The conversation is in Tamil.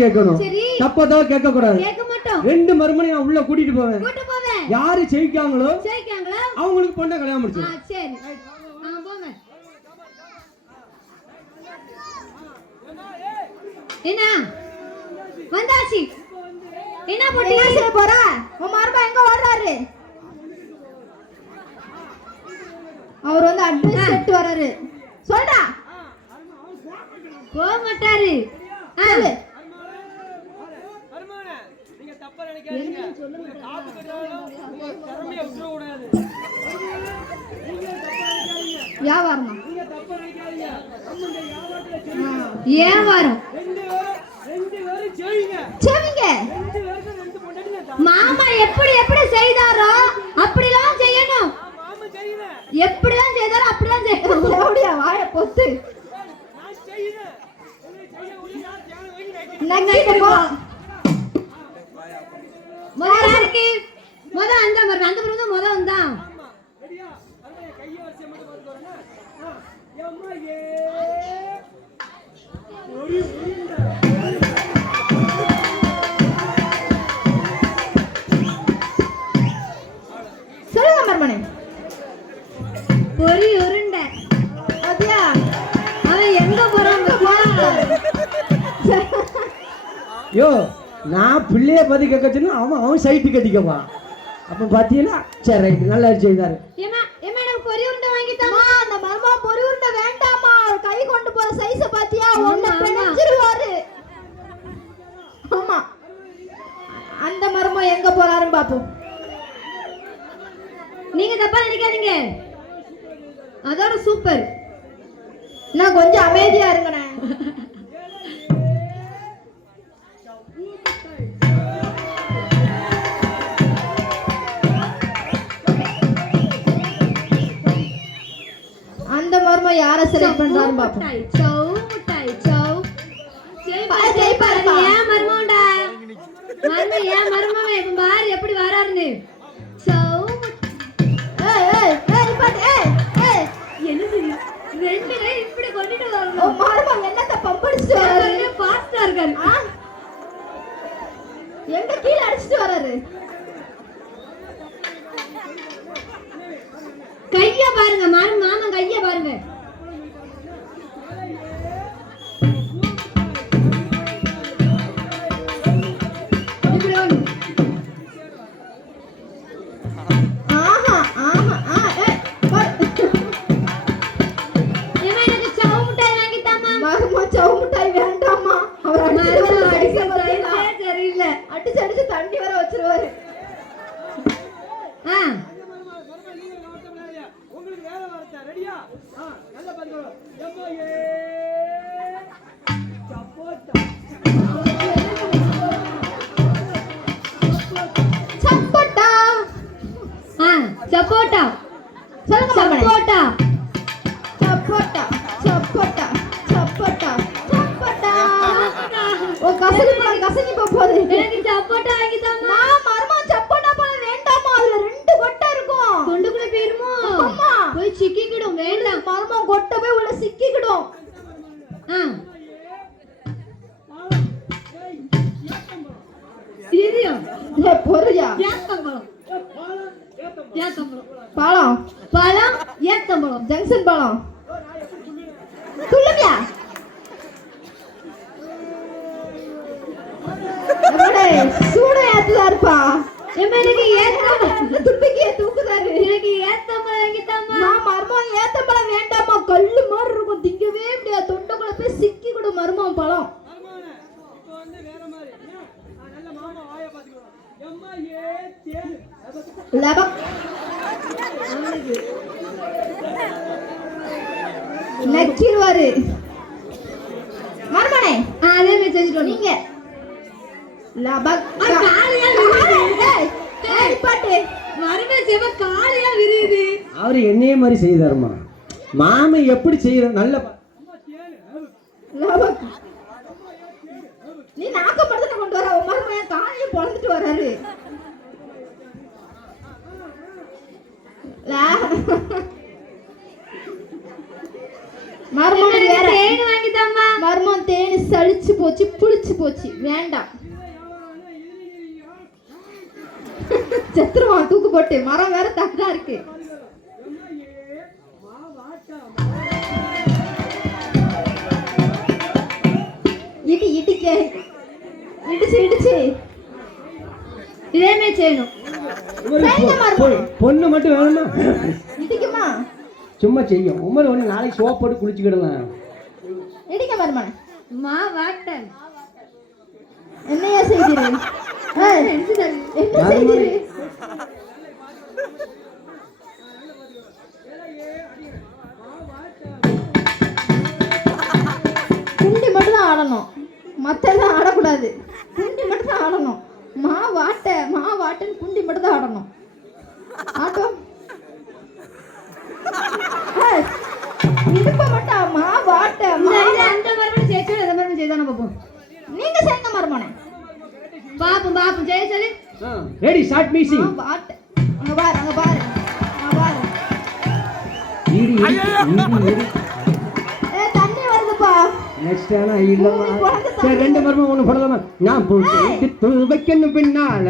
கேட்கணும். சரி. தப்பதோ கேட்க கூடாது கேட்க மாட்டோம். ரெண்டு மறுமணி நான் உள்ள கூட்டிட்டு போவேன். கூட்டு போவேன். யாரு ஜெயிக்காங்களோ அவங்களுக்கு பொண்ணை கல்யாணம் முடிச்சு சரி. ஆ போங்க. என்ன? வந்தாச்சு. என்ன போட்டி செய்ய போற? உன் மருமா எங்க வர்றாரு? அவர் வந்து அட்ரஸ் செட்டு வர்றாரு. சொல்டா போக மாட்டாரு. ஆ மருமகனே, நீங்க தப்பா நினைக்காதீங்க. காப்பு கட்டினாலும் உங்க திறமையை விட்டுறக்கூடாது. வியாபாரமா? நீங்க தப்பா நினைக்காதீங்க. நம்முடைய வியாபாரத்துல ஜெயி- வியாபாரம்? ரெண்டு பேரும் ரெண்டு பேரும் ஜெயிங்க. செவிங்க ரெண்டு பேருக்கும் ரெண்டு பொண்டாட்டிங்க தான். மாமா எப்படி எப்படி செய்தாரோ அப்படிலாம் செய்யணும். மாமன் ஜெயிங்க. எப்படிலாம் செய்தாரோ அப்படிலாம் செய்யணும் அப்படியா வாய பொத்து. நான் போ. முதல்ல யாருக்கு முத அந்த மரம் அந்த மரம் தான் முத வந்தான். சொல்லுங்க மர்மனே. பொறி உருண்டை. பாத்தியா? அவன் எங்க போறான் யோ நான் பிள்ளைய பத்தி கேட்க சொன்னா அவன் அவன் சைட்டு கட்டிக்கவா அப்ப பாத்தீங்களா? சரி ரைட் நல்லா செய்தாரு. ஏமா ஏமா எனக்கு பொறி உருண்டை வாங்கி தாமா அந்த மர்மா பொறி உருண்டை வேண்டாமா கை கொண்டு போற சைஸ் பாத்தியா? ஒண்ணு பிணைச்சிருவாரு ஆமா. அந்த மர்மம் எங்க போறாருன்னு பாப்போம். நீங்க தப்பா நினைக்காதீங்க. அதோட சூப்பர் நான் கொஞ்சம் அமைதியா இருங்கண்ணே. யார செலக்ட் பண்றாரு பாப்போம் சௌ முட்டாய் சௌ பா- ஜெயிப்பாருப்பா. ஏன் மருமண்டா? மரும ஏன் இப்ப பாரு எப்படி வராருன்னு. மர்மம் சவு மிட்டாய் வேண்டாமா அவர் சரியில்லை. அடிச்சு அடிச்சு தண்ணி வர வச்சிருவாரு. சப்போட்டா சப்பட்டா. ஆ சப்போட்டா. சொல்லுங்க சப்பட்டா. சப்பட்டா. கசனி போய் கசனி போகுது எனக்கு சப்போட்டா நான் சப்பட்டா போல வேண்டாமா அதுல ரெண்டு கொட்டை இருக்கும். தொண்டுக்குள்ள போயிருமோ? ஆமா. போய் சிக்கிக்கிடும் வேண்டாம். மர்மம் கொட்டை போய் உள்ள சிக்கிக்கிடும். ஏ பொரியா ஏத்தம்பழம். ஏத்தம்பழம். பழம். பழம் ஏத்தம்பழம். ஜங்ஷன் பழம். துள்ளுமியா? ஏம்மா, எனக்கு ஏத்தம்பழம் துப்பிக்கிய தூக்குதாரு. எனக்கு ஏத்தம்பழம் வாங்கித்தாம்மா. நான் மர்மம் ஏத்த பழம் வேண்டாமா கல்லு மாதிரி இருக்கும். திங்கவே முடியாது. தொண்டைக்குள்ள போய் சிக்கி கொடு மர்மம் பழம் நக்கிருவாரு. மர்மனே அதே மாதிரி செஞ்சுட்டு நீங்க. லபக் ஆ, காலையா விரியுது. ஏய், ஏய், பாட்டு மருமை செவ காலையா விரியுது. அவரு என்னைய மாதிரி செய்தாருமா? மாமன் எப்படி செய்யற நல்ல நீ நாக்கப்படுத்த கொண்டு வர உன் மர்மம் என் காலையும் பொழந்துட்டு வராரு. மர்மம் தேன் வாங்கித்தாம்மா? மர்மம் தேனி சளிச்சு போச்சு புளிச்சு போச்சு போச்சு. வேண்டாம். செத்துருவான் தூக்கு போட்டு. மரம் வேற தக்கா இருக்கு. இடி இடிக்க. இடிச்சு இடிச்சு. இதேமே செய்யணும். பொண்ணு மட்டும் வேணுமா இடிக்குமா? சும்மா செய்யும் உண்மையில ஒன்று நாளைக்கு சோப் போட்டு குளிச்சுக்கிடலாம். இடிக்க மருமனை. மா வாட்டன். என்னையா செய்கிறேன் என்ன செய்கிறேன் ஆடணும். மற்றெல்லாம் ஆடக்கூடாது. குண்டி மட்டும் தான் ஆடணும். மா வாட்ட மா வாட்டன்னு குண்டி மட்டும் தான் ஆடணும். ஆட்டம்? இடுப்ப மட்டும் மா வாட்ட மா அந்த மரமணி ஜெயிச்சோம் அந்த மரமணி ஜெயிதான பார்ப்போம் நீங்க சேர்ந்த மருமனை. பாப்போம் பாப்போம் ஜெய சொல்லி. ரெடி ஸ்டார்ட் மா மியூசிக் வாட்ட. அங்க பாரு அங்க பாரு அங்க பாரு. இடி நெக்ஸ்ட் ஆனா இல்லைம்மா. சரி ரெண்டு மரமும் ஒன்று போடலாமா? நான் போட்டு வைக்கணும் பின்னால.